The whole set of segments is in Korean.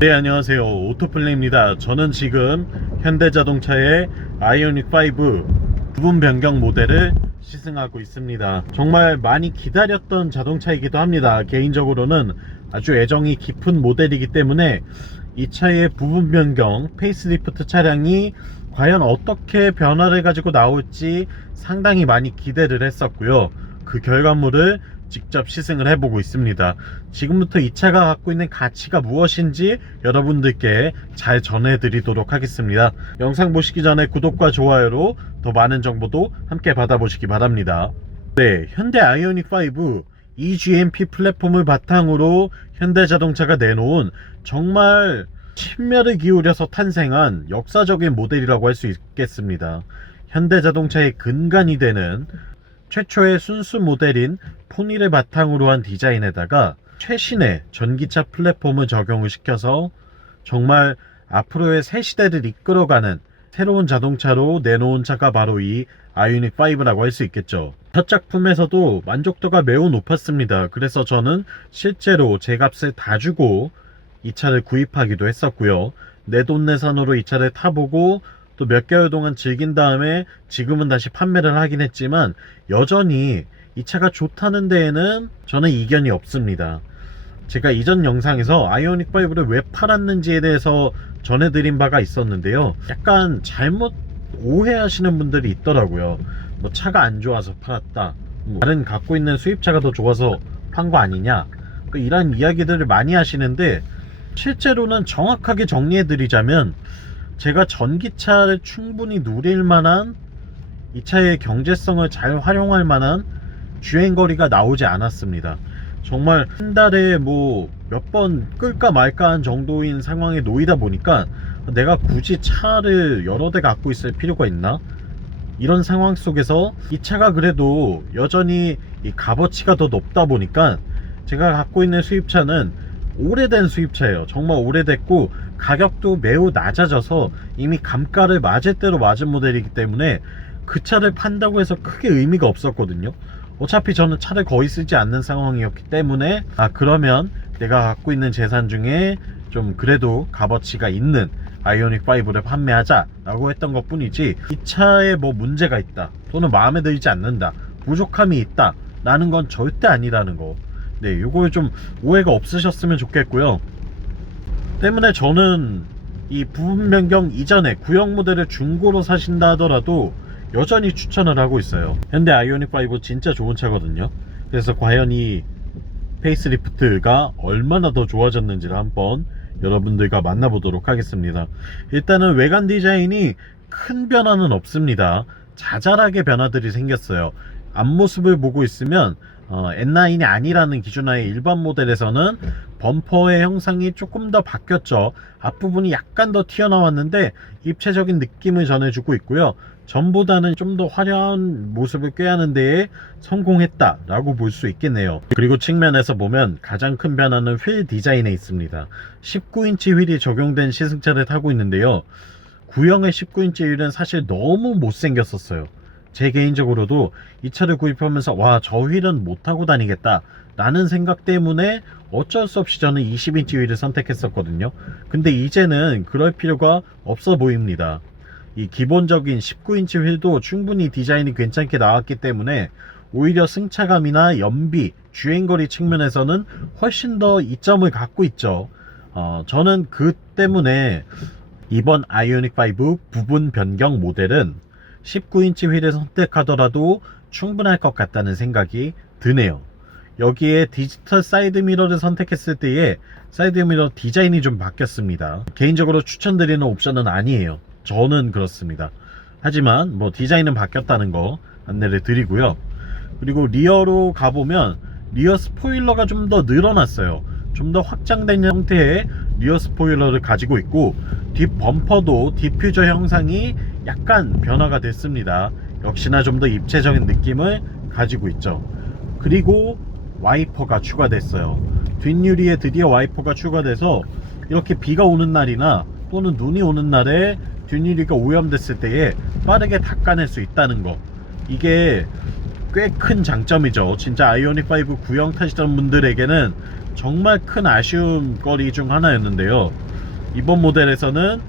네, 안녕하세요. 오토플레이입니다. 저는 지금 현대자동차의 아이오닉5 부분 변경 모델을 시승하고 있습니다. 정말 많이 기다렸던 자동차이기도 합니다. 개인적으로는 아주 애정이 깊은 모델이기 때문에 이 차의 부분 변경 페이스리프트 차량이 과연 어떻게 변화를 가지고 나올지 상당히 많이 기대를 했었고요. 그 결과물을 직접 시승을 해보고 있습니다. 지금부터 이 차가 갖고 있는 가치가 무엇인지 여러분들께 잘 전해드리도록 하겠습니다. 영상 보시기 전에 구독과 좋아요로 더 많은 정보도 함께 받아보시기 바랍니다. 네, 현대 아이오닉5 eGMP 플랫폼을 바탕으로 현대자동차가 내놓은 정말 심혈을 기울여서 탄생한 역사적인 모델이라고 할 수 있겠습니다. 현대자동차의 근간이 되는 최초의 순수 모델인 포니를 바탕으로 한 디자인에다가 최신의 전기차 플랫폼을 적용을 시켜서 정말 앞으로의 새 시대를 이끌어가는 새로운 자동차로 내놓은 차가 바로 이 아이오닉5라고 할 수 있겠죠. 첫 작품에서도 만족도가 매우 높았습니다. 그래서 저는 실제로 제 값을 다 주고 이 차를 구입하기도 했었고요. 내돈내산으로 이 차를 타보고 또 몇 개월 동안 즐긴 다음에 지금은 다시 판매를 하긴 했지만 여전히 이 차가 좋다는 데에는 저는 이견이 없습니다. 제가 이전 영상에서 아이오닉5를 왜 팔았는지에 대해서 전해드린 바가 있었는데요. 약간 잘못 오해하시는 분들이 있더라고요. 뭐 차가 안 좋아서 팔았다, 다른 갖고 있는 수입차가 더 좋아서 판 거 아니냐, 이런 이야기들을 많이 하시는데 실제로는 정확하게 정리해드리자면 제가 전기차를 충분히 누릴 만한 이 차의 경제성을 잘 활용할 만한 주행거리가 나오지 않았습니다. 정말 한 달에 뭐 몇 번 끌까 말까 한 정도인 상황에 놓이다 보니까 내가 굳이 차를 여러 대 갖고 있을 필요가 있나? 이런 상황 속에서 이 차가 그래도 여전히 이 값어치가 더 높다 보니까 제가 갖고 있는 수입차는 오래된 수입차예요. 정말 오래됐고 가격도 매우 낮아져서 이미 감가를 맞을 대로 맞은 모델이기 때문에 그 차를 판다고 해서 크게 의미가 없었거든요. 어차피 저는 차를 거의 쓰지 않는 상황이었기 때문에 그러면 내가 갖고 있는 재산 중에 좀 그래도 값어치가 있는 아이오닉5를 판매하자 라고 했던 것 뿐이지 이 차에 뭐 문제가 있다 또는 마음에 들지 않는다, 부족함이 있다 라는 건 절대 아니라는 거, 네, 요걸 좀 오해가 없으셨으면 좋겠고요. 때문에 저는 이 부분 변경 이전에 구형 모델을 중고로 사신다 하더라도 여전히 추천을 하고 있어요. 현대 아이오닉5 진짜 좋은 차거든요. 그래서 과연 이 페이스리프트가 얼마나 더 좋아졌는지를 한번 여러분들과 만나보도록 하겠습니다. 일단은 외관 디자인이 큰 변화는 없습니다. 자잘하게 변화들이 생겼어요. 앞모습을 보고 있으면 N9이 아니라는 기준하에 일반 모델에서는 범퍼의 형상이 조금 더 바뀌었죠. 앞부분이 약간 더 튀어나왔는데 입체적인 느낌을 전해주고 있고요. 전보다는 좀 더 화려한 모습을 꾀하는 데에 성공했다 라고 볼 수 있겠네요. 그리고 측면에서 보면 가장 큰 변화는 휠 디자인에 있습니다. 19인치 휠이 적용된 시승차를 타고 있는데요. 구형의 19인치 휠은 사실 너무 못생겼었어요. 제 개인적으로도 이 차를 구입하면서 와, 저 휠은 못 타고 다니겠다 라는 생각 때문에 어쩔 수 없이 저는 20인치 휠을 선택했었거든요. 근데 이제는 그럴 필요가 없어 보입니다. 이 기본적인 19인치 휠도 충분히 디자인이 괜찮게 나왔기 때문에 오히려 승차감이나 연비, 주행거리 측면에서는 훨씬 더 이점을 갖고 있죠. 저는 그 때문에 이번 아이오닉5 부분 변경 모델은 19인치 휠을 선택하더라도 충분할 것 같다는 생각이 드네요. 여기에 디지털 사이드미러를 선택했을 때에 사이드미러 디자인이 좀 바뀌었습니다. 개인적으로 추천드리는 옵션은 아니에요. 저는 그렇습니다. 하지만 뭐 디자인은 바뀌었다는 거 안내를 드리고요. 그리고 리어로 가보면 리어 스포일러가 좀 더 늘어났어요. 좀 더 확장된 형태의 리어 스포일러를 가지고 있고 뒷 범퍼도 디퓨저 형상이 약간 변화가 됐습니다. 역시나 좀 더 입체적인 느낌을 가지고 있죠. 그리고 와이퍼가 추가됐어요. 뒷유리에 드디어 와이퍼가 추가돼서 이렇게 비가 오는 날이나 또는 눈이 오는 날에 뒷유리가 오염됐을 때에 빠르게 닦아낼 수 있다는 거, 이게 꽤 큰 장점이죠. 진짜 아이오닉5 구형 타시던 분들에게는 정말 큰 아쉬운 거리 중 하나였는데요. 이번 모델에서는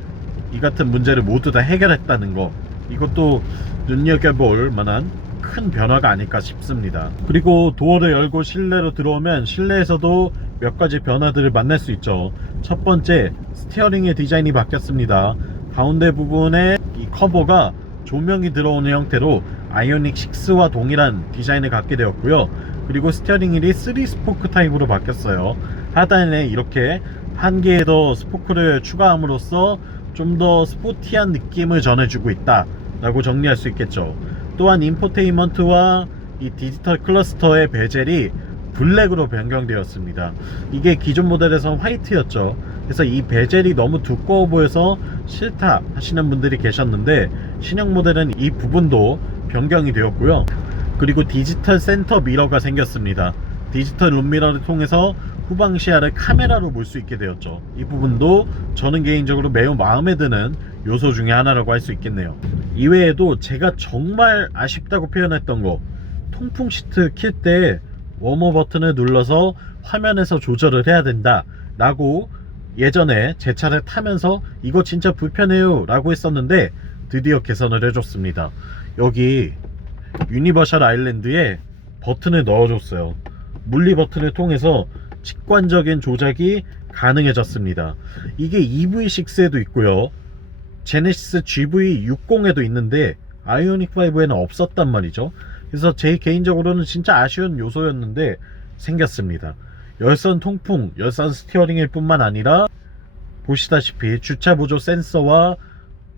이 같은 문제를 모두 다 해결했다는 거, 이것도 눈여겨볼 만한 큰 변화가 아닐까 싶습니다. 그리고 도어를 열고 실내로 들어오면 실내에서도 몇 가지 변화들을 만날 수 있죠. 첫 번째, 스티어링의 디자인이 바뀌었습니다. 가운데 부분에 이 커버가 조명이 들어오는 형태로 아이오닉 6와 동일한 디자인을 갖게 되었고요. 그리고 스티어링 휠이 3스포크 타입으로 바뀌었어요. 하단에 이렇게 한 개의 더 스포크를 추가함으로써 좀 더 스포티한 느낌을 전해주고 있다 라고 정리할 수 있겠죠. 또한 인포테인먼트와 이 디지털 클러스터의 베젤이 블랙으로 변경되었습니다. 이게 기존 모델에서 화이트였죠. 그래서 이 베젤이 너무 두꺼워 보여서 싫다 하시는 분들이 계셨는데, 신형 모델은 이 부분도 변경이 되었고요. 그리고 디지털 센터 미러가 생겼습니다. 디지털 룸미러를 통해서 후방 시야를 카메라로 볼 수 있게 되었죠. 이 부분도 저는 개인적으로 매우 마음에 드는 요소 중에 하나라고 할 수 있겠네요. 이외에도 제가 정말 아쉽다고 표현했던 거, 통풍 시트 킬 때 워머 버튼을 눌러서 화면에서 조절을 해야 된다 라고 예전에 제 차를 타면서 이거 진짜 불편해요 라고 했었는데, 드디어 개선을 해줬습니다. 여기 유니버셜 아일랜드에 버튼을 넣어줬어요. 물리 버튼을 통해서 직관적인 조작이 가능해졌습니다. 이게 EV6에도 있고요, 제네시스 GV60에도 있는데 아이오닉5에는 없었단 말이죠. 그래서 제 개인적으로는 진짜 아쉬운 요소였는데 생겼습니다. 열선 통풍, 열선 스티어링일 뿐만 아니라 보시다시피 주차 보조 센서와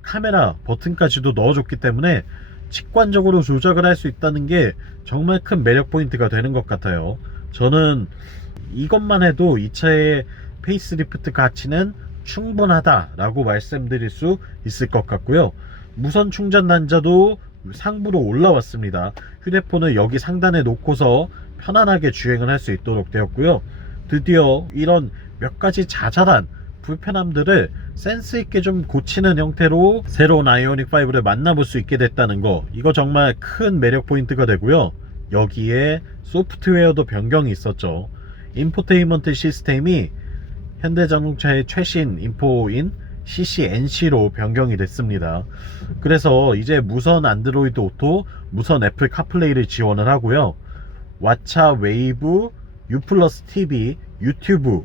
카메라 버튼까지도 넣어줬기 때문에 직관적으로 조작을 할 수 있다는 게 정말 큰 매력 포인트가 되는 것 같아요. 저는 이것만 해도 이 차의 페이스리프트 가치는 충분하다라고 말씀드릴 수 있을 것 같고요. 무선 충전 단자도 상부로 올라왔습니다. 휴대폰을 여기 상단에 놓고서 편안하게 주행을 할 수 있도록 되었고요. 드디어 이런 몇 가지 자잘한 불편함들을 센스있게 좀 고치는 형태로 새로운 아이오닉5를 만나볼 수 있게 됐다는 거, 이거 정말 큰 매력 포인트가 되고요. 여기에 소프트웨어도 변경이 있었죠. 인포테인먼트 시스템이 현대자동차의 최신 인포인 CCNC로 변경이 됐습니다. 그래서 이제 무선 안드로이드 오토, 무선 애플 카플레이를 지원을 하고요. 왓챠, 웨이브, U+ TV, 유튜브,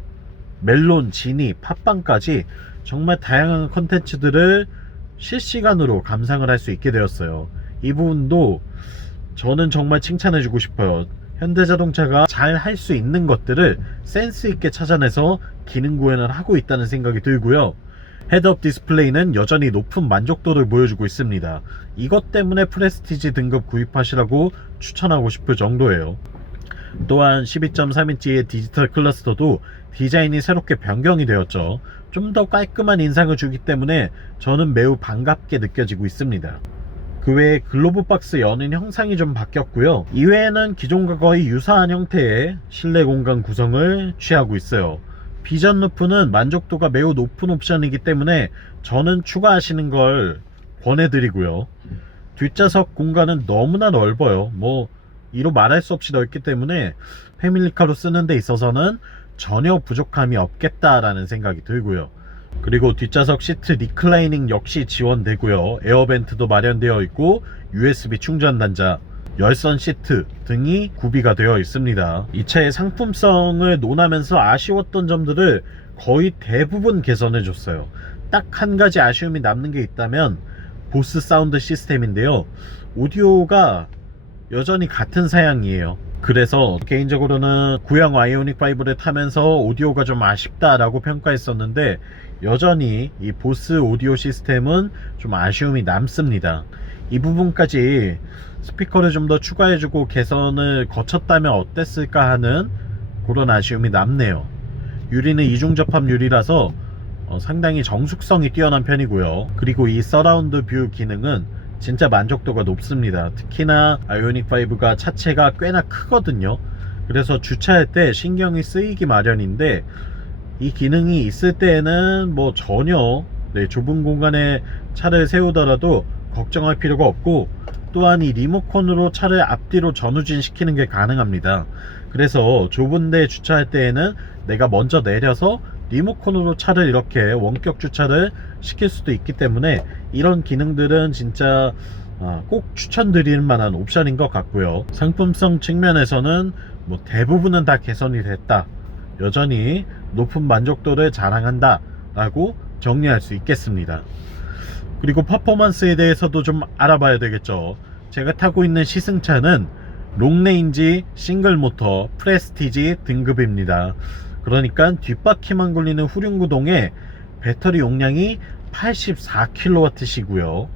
멜론, 지니, 팟빵까지 정말 다양한 컨텐츠들을 실시간으로 감상을 할 수 있게 되었어요. 이 부분도 저는 정말 칭찬해주고 싶어요. 현대자동차가 잘 할 수 있는 것들을 센스 있게 찾아내서 기능 구현을 하고 있다는 생각이 들고요. 헤드업 디스플레이는 여전히 높은 만족도를 보여주고 있습니다. 이것 때문에 프레스티지 등급 구입하시라고 추천하고 싶을 정도예요. 또한 12.3인치의 디지털 클러스터도 디자인이 새롭게 변경이 되었죠. 좀 더 깔끔한 인상을 주기 때문에 저는 매우 반갑게 느껴지고 있습니다. 그 외에 글로브 박스 여는 형상이 좀 바뀌었고요. 이외에는 기존과 거의 유사한 형태의 실내 공간 구성을 취하고 있어요. 비전 루프는 만족도가 매우 높은 옵션이기 때문에 저는 추가하시는 걸 권해드리고요. 뒷좌석 공간은 너무나 넓어요. 이로 말할 수 없이 넓기 때문에 패밀리카로 쓰는 데 있어서는 전혀 부족함이 없겠다라는 생각이 들고요. 그리고 뒷좌석 시트 리클라이닝 역시 지원되고요. 에어벤트도 마련되어 있고 USB 충전 단자, 열선 시트 등이 구비가 되어 있습니다. 이 차의 상품성을 논하면서 아쉬웠던 점들을 거의 대부분 개선해 줬어요. 딱 한 가지 아쉬움이 남는 게 있다면 보스 사운드 시스템인데요. 오디오가 여전히 같은 사양이에요. 그래서 개인적으로는 구형 아이오닉5를 타면서 오디오가 좀 아쉽다라고 평가했었는데, 여전히 이 보스 오디오 시스템은 좀 아쉬움이 남습니다. 이 부분까지 스피커를 좀 더 추가해주고 개선을 거쳤다면 어땠을까 하는 그런 아쉬움이 남네요. 유리는 이중접합 유리라서 상당히 정숙성이 뛰어난 편이고요. 그리고 이 서라운드 뷰 기능은 진짜 만족도가 높습니다. 특히나 아이오닉5가 차체가 꽤나 크거든요. 그래서 주차할 때 신경이 쓰이기 마련인데, 이 기능이 있을 때에는 전혀 좁은 공간에 차를 세우더라도 걱정할 필요가 없고, 또한 이 리모컨으로 차를 앞뒤로 전후진 시키는 게 가능합니다. 그래서 좁은 데 주차할 때에는 내가 먼저 내려서 리모컨으로 차를 이렇게 원격 주차를 시킬 수도 있기 때문에 이런 기능들은 진짜 꼭 추천드릴 만한 옵션인 것 같고요. 상품성 측면에서는 뭐 대부분은 다 개선이 됐다, 여전히 높은 만족도를 자랑한다 라고 정리할 수 있겠습니다. 그리고 퍼포먼스에 대해서도 좀 알아봐야 되겠죠. 제가 타고 있는 시승차는 롱레인지 싱글모터 프레스티지 등급입니다. 그러니까 뒷바퀴만 굴리는 후륜구동에 배터리 용량이 84kW시고요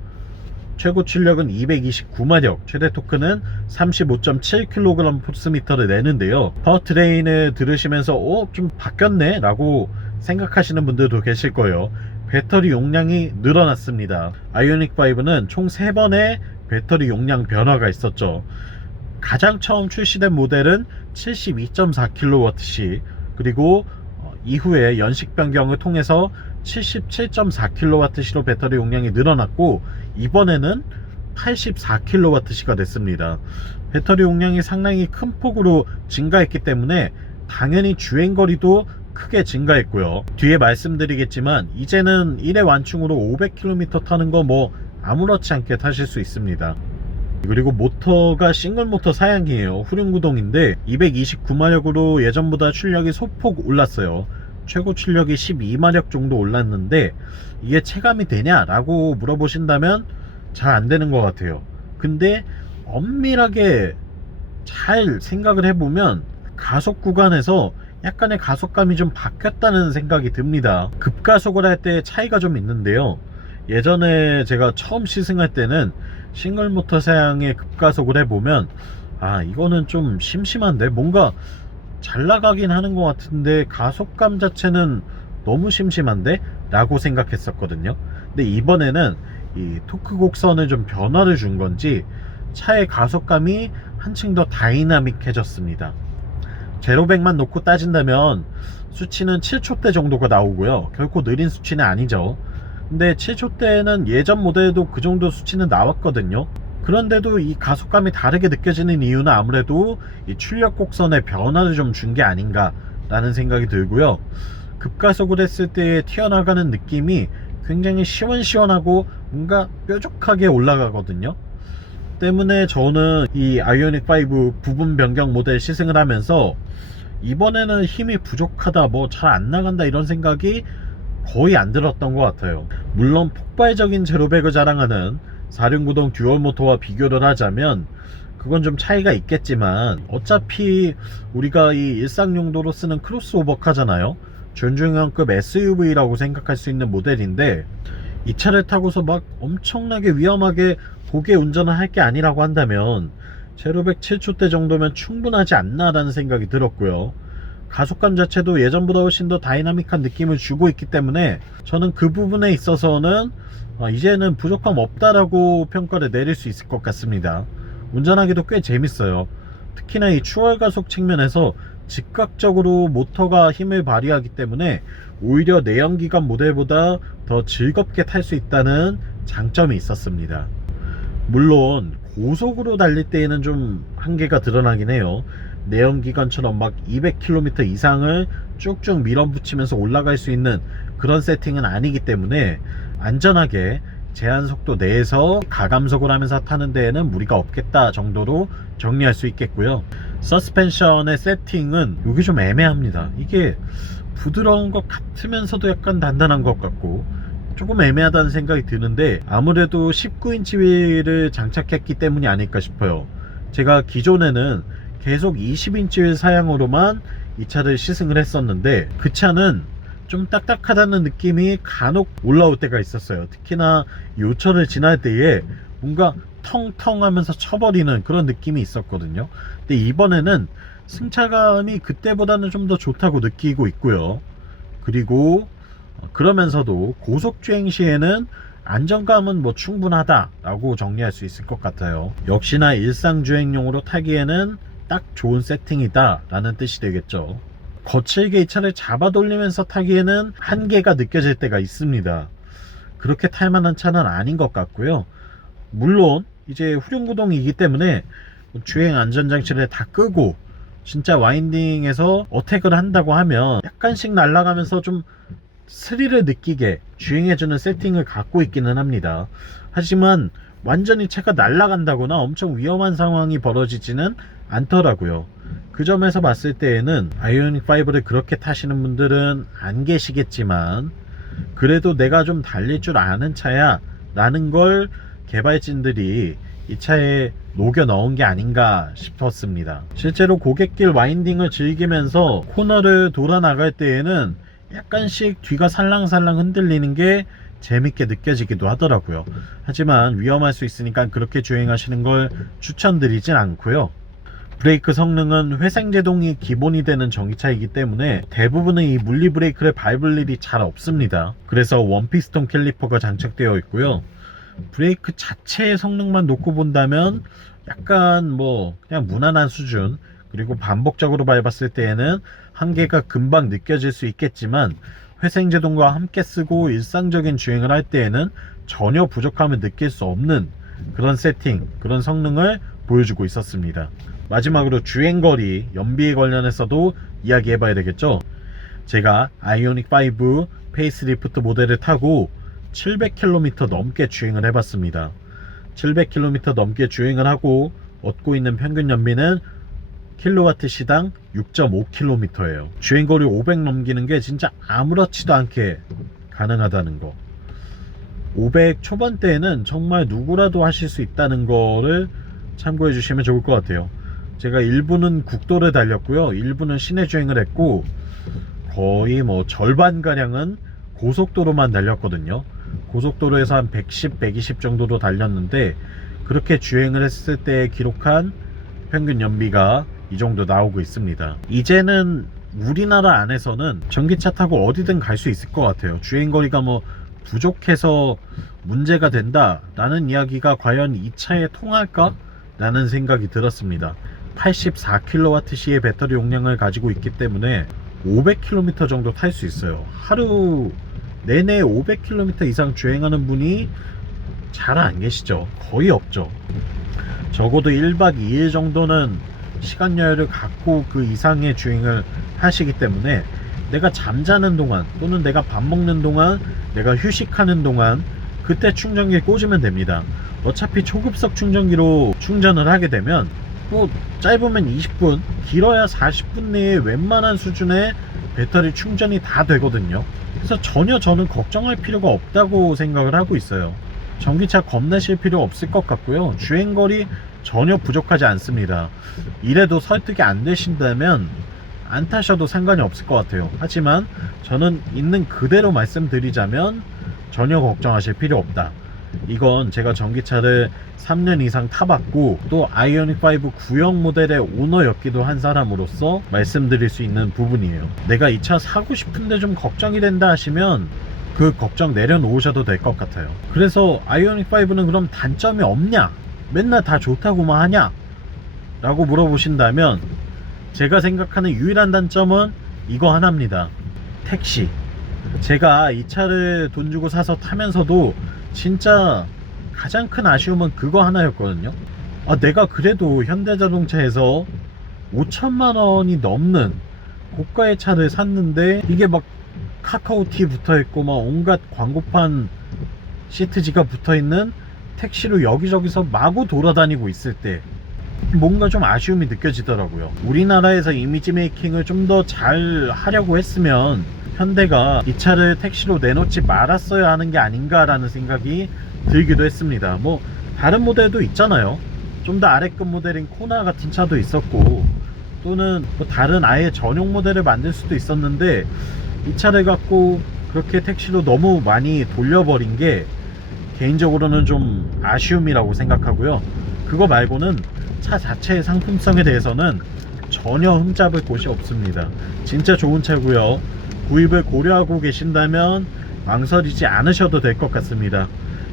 최고 출력은 229마력, 최대 토크는 35.7kg 포스미터를 내는데요. 파워트레인을 들으시면서 좀 바뀌었네 라고 생각하시는 분들도 계실 거예요. 배터리 용량이 늘어났습니다. 아이오닉5는 총 3번의 배터리 용량 변화가 있었죠. 가장 처음 출시된 모델은 72.4kWh, 그리고 이후에 연식 변경을 통해서 77.4kWh로 배터리 용량이 늘어났고, 이번에는 84kWh가 됐습니다. 배터리 용량이 상당히 큰 폭으로 증가했기 때문에 당연히 주행거리도 크게 증가했고요. 뒤에 말씀드리겠지만 이제는 1회 완충으로 500km 타는 거 뭐 아무렇지 않게 타실 수 있습니다. 그리고 모터가 싱글모터 사양이에요. 후륜구동인데 229마력으로 예전보다 출력이 소폭 올랐어요. 최고 출력이 12마력 정도 올랐는데 이게 체감이 되냐 라고 물어보신다면 잘 안되는 것 같아요. 근데 엄밀하게 잘 생각을 해보면 가속 구간에서 약간의 가속감이 좀 바뀌었다는 생각이 듭니다. 급가속을 할 때 차이가 좀 있는데요. 예전에 제가 처음 시승할 때는 싱글모터 사양의 급가속을 해보면 이거는 좀 심심한데, 뭔가 잘 나가긴 하는 것 같은데 가속감 자체는 너무 심심한데? 라고 생각했었거든요. 근데 이번에는 이 토크 곡선을 좀 변화를 준 건지 차의 가속감이 한층 더 다이나믹해졌습니다. 제로백만 놓고 따진다면 수치는 7초대 정도가 나오고요. 결코 느린 수치는 아니죠. 근데 7초대는 예전 모델에도 그 정도 수치는 나왔거든요. 그런데도 이 가속감이 다르게 느껴지는 이유는 아무래도 이 출력 곡선의 변화를 좀 준 게 아닌가 라는 생각이 들고요. 급가속을 했을 때 튀어나가는 느낌이 굉장히 시원시원하고 뭔가 뾰족하게 올라가거든요. 때문에 저는 이 아이오닉5 부분 변경 모델 시승을 하면서 이번에는 힘이 부족하다, 뭐 잘 안 나간다 이런 생각이 거의 안 들었던 것 같아요. 물론 폭발적인 제로백을 자랑하는 4륜구동 듀얼모터와 비교를 하자면 그건 좀 차이가 있겠지만, 어차피 우리가 이 일상 용도로 쓰는 크로스오버카잖아요. 준중형급 SUV라고 생각할 수 있는 모델인데, 이 차를 타고서 막 엄청나게 위험하게 고개 운전을 할 게 아니라고 한다면 제로백 7초대 정도면 충분하지 않나 라는 생각이 들었고요. 가속감 자체도 예전보다 훨씬 더 다이나믹한 느낌을 주고 있기 때문에 저는 그 부분에 있어서는 이제는 부족함 없다라고 평가를 내릴 수 있을 것 같습니다. 운전하기도 꽤 재밌어요. 특히나 이 추월 가속 측면에서 즉각적으로 모터가 힘을 발휘하기 때문에 오히려 내연기관 모델보다 더 즐겁게 탈 수 있다는 장점이 있었습니다. 물론 고속으로 달릴 때에는 좀 한계가 드러나긴 해요. 내연기관처럼 막 200km 이상을 쭉쭉 밀어붙이면서 올라갈 수 있는 그런 세팅은 아니기 때문에 안전하게 제한속도 내에서 가감속을 하면서 타는 데에는 무리가 없겠다 정도로 정리할 수 있겠고요. 서스펜션의 세팅은 이게 좀 애매합니다. 이게 부드러운 것 같으면서도 약간 단단한 것 같고 조금 애매하다는 생각이 드는데, 아무래도 19인치 휠을 장착했기 때문이 아닐까 싶어요. 제가 기존에는 계속 20인치 휠 사양으로만 이 차를 시승을 했었는데 그 차는 좀 딱딱하다는 느낌이 간혹 올라올 때가 있었어요. 특히나 요철을 지날 때에 뭔가 텅텅 하면서 쳐버리는 그런 느낌이 있었거든요. 근데 이번에는 승차감이 그때보다는 좀 더 좋다고 느끼고 있고요. 그리고 그러면서도 고속주행 시에는 안정감은 뭐 충분하다라고 정리할 수 있을 것 같아요. 역시나 일상주행용으로 타기에는 딱 좋은 세팅이다 라는 뜻이 되겠죠. 거칠게 이 차를 잡아 돌리면서 타기에는 한계가 느껴질 때가 있습니다. 그렇게 탈만한 차는 아닌 것 같고요. 물론 이제 후륜구동이기 때문에 주행 안전장치를 다 끄고 진짜 와인딩에서 어택을 한다고 하면 약간씩 날아가면서 좀 스릴을 느끼게 주행해주는 세팅을 갖고 있기는 합니다. 하지만 완전히 차가 날아간다거나 엄청 위험한 상황이 벌어지지는 않더라고요. 그 점에서 봤을 때에는 아이오닉 5를 그렇게 타시는 분들은 안 계시겠지만, 그래도 내가 좀 달릴 줄 아는 차야 라는 걸 개발진들이 이 차에 녹여 넣은 게 아닌가 싶었습니다. 실제로 고갯길 와인딩을 즐기면서 코너를 돌아 나갈 때에는 약간씩 뒤가 살랑살랑 흔들리는 게 재밌게 느껴지기도 하더라고요. 하지만 위험할 수 있으니까 그렇게 주행하시는 걸 추천드리진 않고요. 브레이크 성능은 회생제동이 기본이 되는 전기차이기 때문에 대부분은 이 물리 브레이크를 밟을 일이 잘 없습니다. 그래서 원피스톤 캘리퍼가 장착되어 있고요. 브레이크 자체의 성능만 놓고 본다면 약간 그냥 무난한 수준, 그리고 반복적으로 밟았을 때에는 한계가 금방 느껴질 수 있겠지만, 회생제동과 함께 쓰고 일상적인 주행을 할 때에는 전혀 부족함을 느낄 수 없는 그런 세팅, 그런 성능을 보여주고 있었습니다. 마지막으로 주행거리, 연비에 관련해서도 이야기해 봐야 되겠죠. 제가 아이오닉 5 페이스리프트 모델을 타고 700km 넘게 주행을 해봤습니다. 700km 넘게 주행을 하고 얻고 있는 평균 연비는 킬로와트 시당 6.5km예요. 주행거리 500 넘기는 게 진짜 아무렇지도 않게 가능하다는 거. 500 초반대에는 정말 누구라도 하실 수 있다는 거를 참고해 주시면 좋을 것 같아요. 제가 일부는 국도를 달렸고요, 일부는 시내 주행을 했고, 거의 절반가량은 고속도로만 달렸거든요. 고속도로에서 한 110, 120 정도로 달렸는데, 그렇게 주행을 했을 때 기록한 평균 연비가 이 정도 나오고 있습니다. 이제는 우리나라 안에서는 전기차 타고 어디든 갈 수 있을 것 같아요. 주행거리가 부족해서 문제가 된다 라는 이야기가 과연 이 차에 통할까? 라는 생각이 들었습니다. 84kWh의 배터리 용량을 가지고 있기 때문에 500km 정도 탈 수 있어요. 하루 내내 500km 이상 주행하는 분이 잘 안 계시죠. 거의 없죠. 적어도 1박 2일 정도는 시간 여유를 갖고 그 이상의 주행을 하시기 때문에, 내가 잠자는 동안 또는 내가 밥 먹는 동안, 내가 휴식하는 동안 그때 충전기에 꽂으면 됩니다. 어차피 초급속 충전기로 충전을 하게 되면 짧으면 20분, 길어야 40분 내에 웬만한 수준의 배터리 충전이 다 되거든요. 그래서 전혀 저는 걱정할 필요가 없다고 생각을 하고 있어요. 전기차 겁내실 필요 없을 것 같고요. 주행거리 전혀 부족하지 않습니다. 이래도 설득이 안 되신다면 안 타셔도 상관이 없을 것 같아요. 하지만 저는 있는 그대로 말씀드리자면 전혀 걱정하실 필요 없다. 이건 제가 전기차를 3년 이상 타봤고, 또 아이오닉 5 구형 모델의 오너였기도 한 사람으로서 말씀드릴 수 있는 부분이에요. 내가 이 차 사고 싶은데 좀 걱정이 된다 하시면 그 걱정 내려놓으셔도 될 것 같아요. 그래서 아이오닉 5는 그럼 단점이 없냐? 맨날 다 좋다고만 하냐? 라고 물어보신다면, 제가 생각하는 유일한 단점은 이거 하나입니다. 택시. 제가 이 차를 돈 주고 사서 타면서도 진짜 가장 큰 아쉬움은 그거 하나였거든요. 내가 그래도 현대자동차에서 5천만 원이 넘는 고가의 차를 샀는데, 이게 카카오티 붙어있고 온갖 광고판 시트지가 붙어있는 택시로 여기저기서 마구 돌아다니고 있을 때 뭔가 좀 아쉬움이 느껴지더라고요. 우리나라에서 이미지 메이킹을 좀 더 잘 하려고 했으면 현대가 이 차를 택시로 내놓지 말았어야 하는 게 아닌가라는 생각이 들기도 했습니다. 다른 모델도 있잖아요. 좀 더 아래급 모델인 코나 같은 차도 있었고, 또는 다른 아예 전용 모델을 만들 수도 있었는데, 이 차를 갖고 그렇게 택시로 너무 많이 돌려버린 게 개인적으로는 좀 아쉬움이라고 생각하고요. 그거 말고는 차 자체의 상품성에 대해서는 전혀 흠잡을 곳이 없습니다. 진짜 좋은 차고요. 구입을 고려하고 계신다면 망설이지 않으셔도 될 것 같습니다.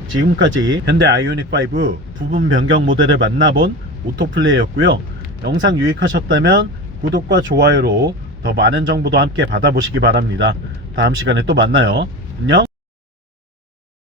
지금까지 현대 아이오닉 5 부분 변경 모델을 만나본 오토플레이였고요. 영상 유익하셨다면 구독과 좋아요로 더 많은 정보도 함께 받아보시기 바랍니다. 다음 시간에 또 만나요. 안녕.